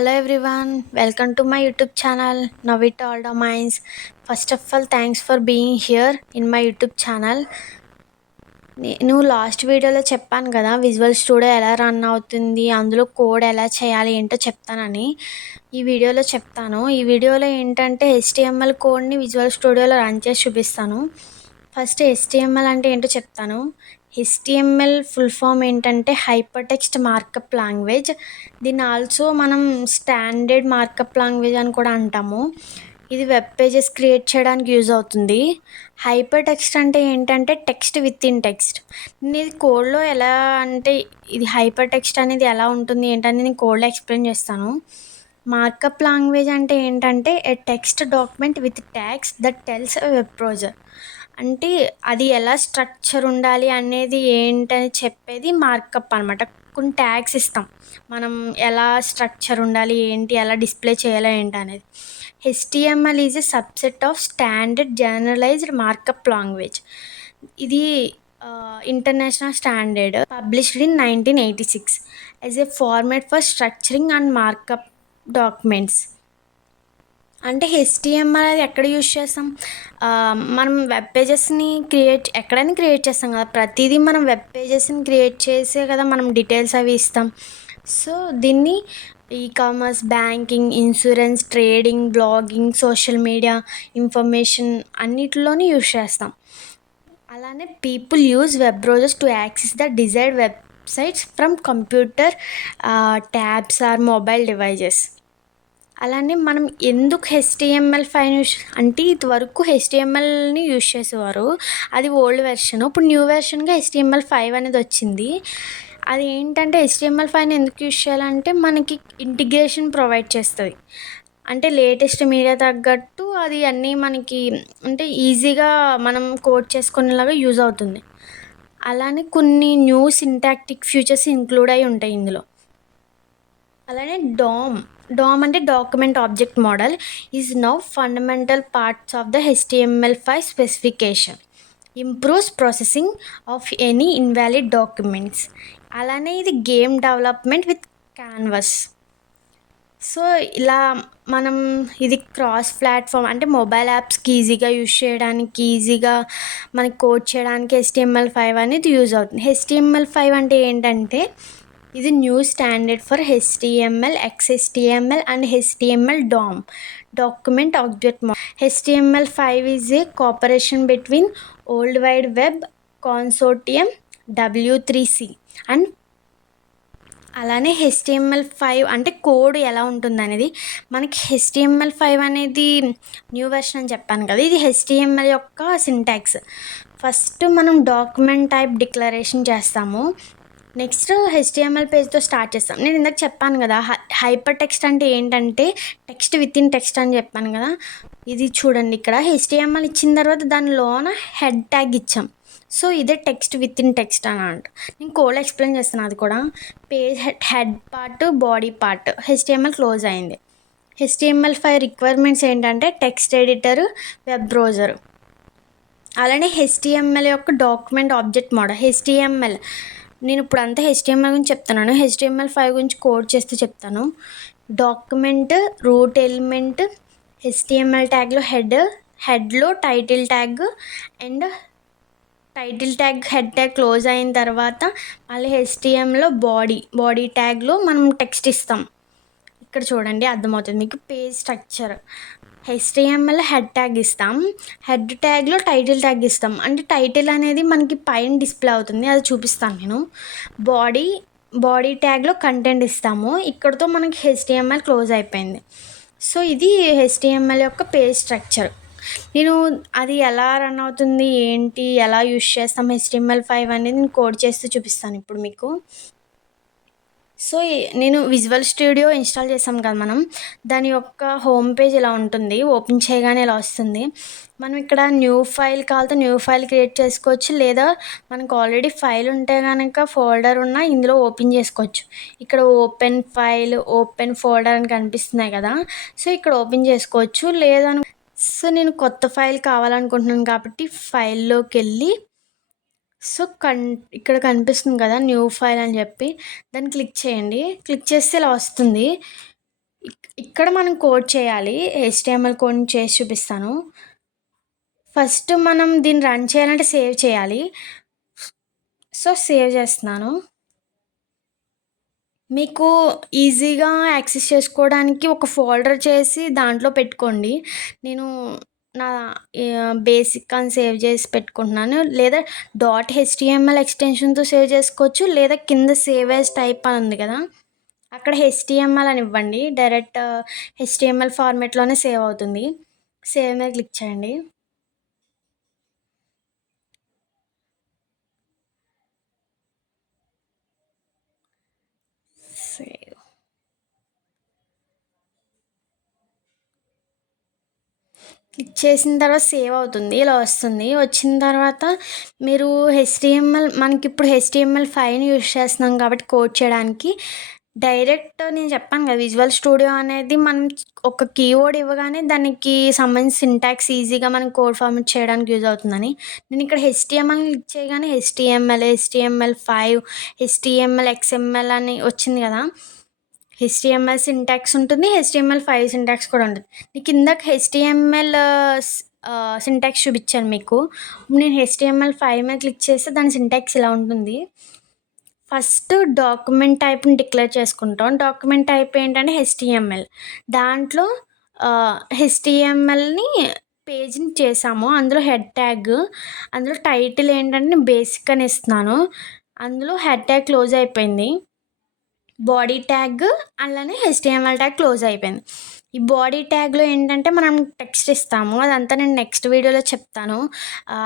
Hello everyone, welcome to my YouTube channel Navita All Domains. First of all, thanks for being here in my YouTube channel. నేను last వీడియోలో చెప్పాను కదా visual studio ఎలా run అవుతుంది, అందులో code ఎలా చేయాలి ఏంటో చెప్తానని. ఈ వీడియోలో చెప్తాను. ఈ వీడియోలో ఏంటంటే HTML కోడ్ని విజువల్ స్టూడియోలో రన్ చేసి చూపిస్తాను. ఫస్ట్ HTML అంటే ఏంటో చెప్తాను. HTML ఫుల్ ఫామ్ ఏంటంటే హైపర్ టెక్స్ట్ మార్కప్ లాంగ్వేజ్. దీన్ని ఆల్సో మనం స్టాండర్డ్ మార్కప్ లాంగ్వేజ్ అని కూడా అంటాము. ఇది వెబ్ పేజెస్ క్రియేట్ చేయడానికి యూజ్ అవుతుంది. హైపర్ టెక్స్ట్ అంటే ఏంటంటే టెక్స్ట్ విత్ ఇన్ టెక్స్ట్. ఇది కోడ్లో ఎలా అంటే ఇది హైపర్ టెక్స్ట్ అనేది ఎలా ఉంటుంది ఏంటనేది నేను కోడ్లో ఎక్స్ప్లెయిన్ చేస్తాను. మార్కప్ లాంగ్వేజ్ అంటే ఏంటంటే a text document with tags that tells a web browser. అంటే అది ఎలా స్ట్రక్చర్ ఉండాలి అనేది ఏంటని చెప్పేది మార్కప్ అనమాట. కొన్ని ట్యాగ్స్ ఇస్తాం మనం ఎలా స్ట్రక్చర్ ఉండాలి ఏంటి, ఎలా డిస్ప్లే చేయాలి ఏంటి అనేది. HTML is a subset of standard generalized markup language. ఇది international standard published in 1986 as a format for structuring and markup documents. అంటే HTML అది ఎక్కడ యూజ్ చేస్తాం, మనం వెబ్ పేజెస్ని ఎక్కడైనా క్రియేట్ చేస్తాం కదా. ప్రతిదీ మనం వెబ్ పేజెస్ని క్రియేట్ చేసే కదా మనం డీటెయిల్స్ అవి ఇస్తాం. సో దీన్ని ecommerce, banking, insurance, trading, blogging, social media, information అన్నిటిలోనే యూజ్ చేస్తాం. అలానే people use web browsers to access the desired websites from computer, tabs or mobile devices. అలానే మనం ఎందుకు HTML5 యూస్ అంటే ఇదివరకు HTMLని యూజ్ చేసేవారు, అది ఓల్డ్ వెర్షన్. ఇప్పుడు న్యూ వెర్షన్గా HTML5 అనేది వచ్చింది. అది ఏంటంటే HTML5ని ఎందుకు యూజ్ చేయాలంటే మనకి ఇంటిగ్రేషన్ ప్రొవైడ్ చేస్తుంది. అంటే లేటెస్ట్ మీడియా తగ్గట్టు అది అన్నీ మనకి అంటే ఈజీగా మనం కోడ్ చేసుకునేలాగా యూజ్ అవుతుంది. అలానే కొన్ని న్యూ సింటాక్టిక్ ఫీచర్స్ ఇంక్లూడ్ అయి ఉంటాయి ఇందులో. అలానే DOM అంటే document object model is now fundamental parts of the HTML5 specification. Improves processing of any invalid documents. అలానే ఇది game development with canvas. So ఇలా మనం ఇది క్రాస్ ప్లాట్ఫామ్ అంటే మొబైల్ యాప్స్కి ఈజీగా యూజ్ చేయడానికి, ఈజీగా మనకి కోడ్ చేయడానికి HTML5 అనేది యూజ్ అవుతుంది. HTML5 అంటే ఏంటంటే ఇది new standard for HTML, XHTML and HTML DOM document object model. HTML5 is a cooperation between world wide web consortium W3C and అలానే HTML5 అంటే కోడ్ ఎలా ఉంటుంది అనేది మనకి HTML5 అనేది న్యూ వెర్షన్ అని చెప్పాను కదా. ఇది HTML యొక్క సింటాక్స్. ఫస్ట్ మనం డాక్యుమెంట్ టైప్ డిక్లరేషన్ చేస్తాము. నెక్స్ట్ HTML పేజ్తో స్టార్ట్ చేస్తాం. నేను ఇందాక చెప్పాను కదా హైపర్ టెక్స్ట్ అంటే ఏంటంటే టెక్స్ట్ విత్ ఇన్ టెక్స్ట్ అని చెప్పాను కదా. ఇది చూడండి, ఇక్కడ HTML ఇచ్చిన తర్వాత దానిలోన హెడ్ ట్యాగ్ ఇచ్చాం. సో ఇదే టెక్స్ట్ విత్ ఇన్ టెక్స్ట్ అని అంట. నేను కోడ్ ఎక్స్ప్లెయిన్ చేస్తాను. అది కూడా page head part, body part HTML close అయింది. HTML5 రిక్వైర్మెంట్స్ ఏంటంటే టెక్స్ట్ ఎడిటర్, వెబ్ బ్రౌజర్. అలానే HTML యొక్క డాక్యుమెంట్ ఆబ్జెక్ట్ మోడల్ HTML. నేను ఇప్పుడు అంతా HTML గురించి చెప్తున్నాను. HTML5 గురించి కోడ్ చేస్తూ చెప్తాను. డాక్యుమెంట్, రూట్ ఎలిమెంట్, HTML ట్యాగ్లో హెడ్లో title tag and title tag, head tag close అయిన తర్వాత మళ్ళీ HTMLలో బాడీ ట్యాగ్లో మనం టెక్స్ట్ ఇస్తాం. ఇక్కడ చూడండి అర్థమవుతుంది మీకు. Page structure HTML head tag ఇస్తాం, హెడ్ ట్యాగ్లో టైటిల్ ట్యాగ్ ఇస్తాం. అంటే టైటిల్ అనేది మనకి పైన డిస్ప్లే అవుతుంది, అది చూపిస్తాను నేను. బాడీ ట్యాగ్లో కంటెంట్ ఇస్తాము. ఇక్కడతో మనకి HTML క్లోజ్ అయిపోయింది. సో ఇది HTML యొక్క పేజ్ స్ట్రక్చర్. నేను అది ఎలా రన్ అవుతుంది ఏంటి, ఎలా యూజ్ చేస్తాం HTML5 అనేది నేను కోడ్ చేస్తూ చూపిస్తాను ఇప్పుడు మీకు. సో నేను విజువల్ స్టూడియో ఇన్స్టాల్ చేసాం కదా మనం, దాని యొక్క హోమ్ పేజ్ ఇలా ఉంటుంది. ఓపెన్ చేయగానే ఇలా వస్తుంది. మనం ఇక్కడ న్యూ ఫైల్ కావాలితే న్యూ ఫైల్ క్రియేట్ చేసుకోవచ్చు, లేదా మనకు ఆల్రెడీ ఫైల్ ఉంటే కనుక ఫోల్డర్ ఉన్న ఇందులో ఓపెన్ చేసుకోవచ్చు. ఇక్కడ ఓపెన్ ఫైల్, ఓపెన్ ఫోల్డర్ అని కనిపిస్తున్నాయి కదా. సో ఇక్కడ ఓపెన్ చేసుకోవచ్చు. సో నేను కొత్త ఫైల్ కావాలనుకుంటున్నాను కాబట్టి ఫైల్లోకి వెళ్ళి సో ఇక్కడ కనిపిస్తుంది కదా న్యూ ఫైల్ అని చెప్పి, దాన్ని క్లిక్ చేయండి. క్లిక్ చేస్తే ఇలా వస్తుంది. ఇక్కడ మనం కోడ్ చేయాలి. హెచ్‌టీఎంఎల్ కోడ్‌ని చేసి చూపిస్తాను. ఫస్ట్ మనం దీన్ని రన్ చేయాలంటే సేవ్ చేయాలి. సో, సేవ్ చేస్తున్నాను. మీకు ఈజీగా యాక్సెస్ చేసుకోవడానికి ఒక ఫోల్డర్ చేసి దాంట్లో పెట్టుకోండి. నేను నా బేసిక్ అని సేవ్ చేసి పెట్టుకుంటున్నాను. లేదా హెచ్‌టీఎంఎల్ ఎక్స్‌టెన్షన్‌తో సేవ్ చేసుకోవచ్చు. లేదా కింద సేవ్ యాస్ టైప్ అని ఉంది కదా! అక్కడ హెచ్‌టీఎంఎల్ అని ఇవ్వండి. డైరెక్ట్ హెచ్‌టీఎంఎల్ ఫార్మాట్‌లోనే సేవ్ అవుతుంది. సేవ్ మీద క్లిక్ చేయండి. సేవ్. క్లిక్ చేసిన తర్వాత సేవ్ అవుతుంది. ఇలా వస్తుంది. వచ్చిన తర్వాత మీరు మనకిప్పుడు హెచ్‌టీఎంఎల్5ని యూజ్ చేస్తున్నాం కాబట్టి కోడ్ చేయడానికి డైరెక్ట్ నేను చెప్పాను కదా! విజువల్ స్టూడియో అనేది మనం ఒక కీవర్డ్ ఇవ్వగానే దానికి సంబంధించిన సింటాక్స్ ఈజీగా మనం కోడ్ ఫార్మాట్ చేయడానికి యూజ్ అవుతుందని. నేను ఇక్కడ హెచ్‌టీఎంఎల్ క్లిక్ చేయగానే హెచ్‌టీఎంఎల్5, హెచ్‌టీఎంఎల్ ఎక్స్ఎంఎల్ అని వచ్చింది కదా! హెచ్‌టీఎంఎల్ సింటాక్స్ ఉంటుంది. హెచ్‌టీఎంఎల్5 సింటాక్స్ కూడా ఉంటది. నీకు ఇందాక హెచ్‌టీఎంఎల్ సింటాక్స్ చూపిచ్చాను మీకు. నేను హెచ్‌టీఎంఎల్5 మీద క్లిక్ చేస్తే దాని సింటాక్స్ ఇలా ఉంటుంది. ఫస్ట్ డాక్యుమెంట్ టైప్‌ని డిక్లేర్ చేసుకుంటాం. డాక్యుమెంట్ టైప్ ఏంటంటే హెచ్‌టీఎంఎల్. దాంట్లో హెచ్‌టీఎంఎల్‌ని పేజ్‌ని చేసాము. అందులో హెడ్ ట్యాగ్, అందులో టైటిల్ ఏంటంటే నేను బేసిక్ అని ఇస్తున్నాను. అందులో హెడ్ ట్యాగ్ క్లోజ్ అయిపోయింది. బాడీ ట్యాగ్ అలానే హెచ్‌టీఎంఎల్ ట్యాగ్ క్లోజ్ అయిపోయింది. ఈ బాడీ ట్యాగ్‌లో ఏంటంటే మనం టెక్స్ట్ ఇస్తాము. అదంతా నేను నెక్స్ట్ వీడియోలో చెప్తాను.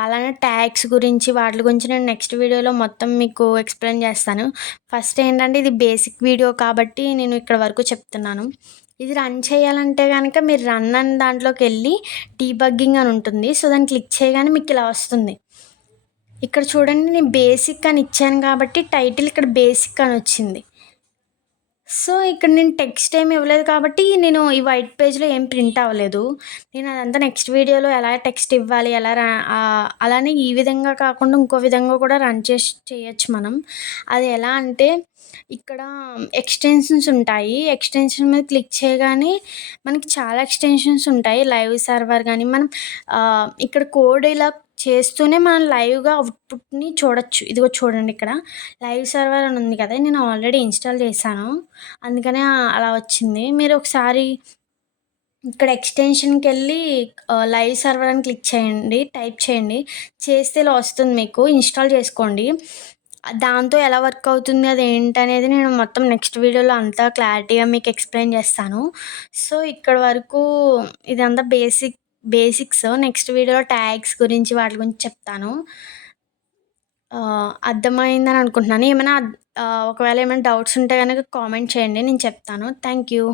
అలానే ట్యాగ్స్ గురించి వాటిల గురించి నేను నెక్స్ట్ వీడియోలో మొత్తం మీకు ఎక్స్‌ప్లెయిన్ చేస్తాను. ఫస్ట్ ఏంటంటే ఇది బేసిక్ వీడియో కాబట్టి నేను ఇక్కడ వరకు చెప్తున్నాను. ఇది రన్ చేయాలంటే గనక మీరు రన్ అనే దాంట్లోకెళ్ళి డీబగ్గింగ్ అని ఉంటుంది. సో, దాన్ని క్లిక్ చేయగానే మీకు ఇలా వస్తుంది. ఇక్కడ చూడండి నేను బేసిక్ అని ఇచ్చాను కాబట్టి టైటిల్ ఇక్కడ బేసిక్ అని వచ్చింది. సో, ఇక్కడ నేను టెక్స్ట్ ఏమి ఇవ్వలేదు కాబట్టి, నేను ఈ వైట్ పేజ్‌లో ఏం ప్రింట్ అవ్వలేదు. నేను అదంతా నెక్స్ట్ వీడియోలో ఎలా టెక్స్ట్ ఇవ్వాలి, అలానే ఈ విధంగా కాకుండా ఇంకో విధంగా కూడా రన్ చేయొచ్చు మనం. అది ఎలా అంటే, ఇక్కడ ఎక్స్‌టెన్షన్స్ ఉంటాయి. ఎక్స్‌టెన్షన్ మీద క్లిక్ చేయగానే మనకి చాలా ఎక్స్‌టెన్షన్స్ ఉంటాయి. లైవ్ సర్వర్ గాని, మనం ఇక్కడ కోడ్ ఇలా చేస్తూనే మనం లైవ్‌గా అవుట్‌పుట్‌ని చూడొచ్చు. ఇదిగో చూడండి ఇక్కడ లైవ్ సర్వర్ అని ఉంది కదా! నేను ఆల్రెడీ ఇన్‌స్టాల్ చేశాను. అందుకనే అలా వచ్చింది. మీరు ఒకసారి ఇక్కడ ఎక్స్‌టెన్షన్‌కెళ్ళి లైవ్ సర్వర్ అని క్లిక్ చేయండి. టైప్ చేయండి. చేస్తే ఇలా వస్తుంది మీకు. ఇన్‌స్టాల్ చేసుకోండి. దాంతో ఎలా వర్క్ అవుతుంది అదేంటనేది నేను మొత్తం నెక్స్ట్ వీడియోలో అంతా క్లారిటీగా మీకు ఎక్స్‌ప్లెయిన్ చేస్తాను. సో, ఇక్కడి వరకు ఇదంతా బేసిక్స్. నెక్స్ట్ వీడియోలో ట్యాగ్స్ గురించి వాటి గురించి చెప్తాను. అర్థమైందని అనుకుంటున్నాను. ఒకవేళ ఏమైనా డౌట్స్ ఉంటే గనక కామెంట్ చేయండి. నేను చెప్తాను. Thank you.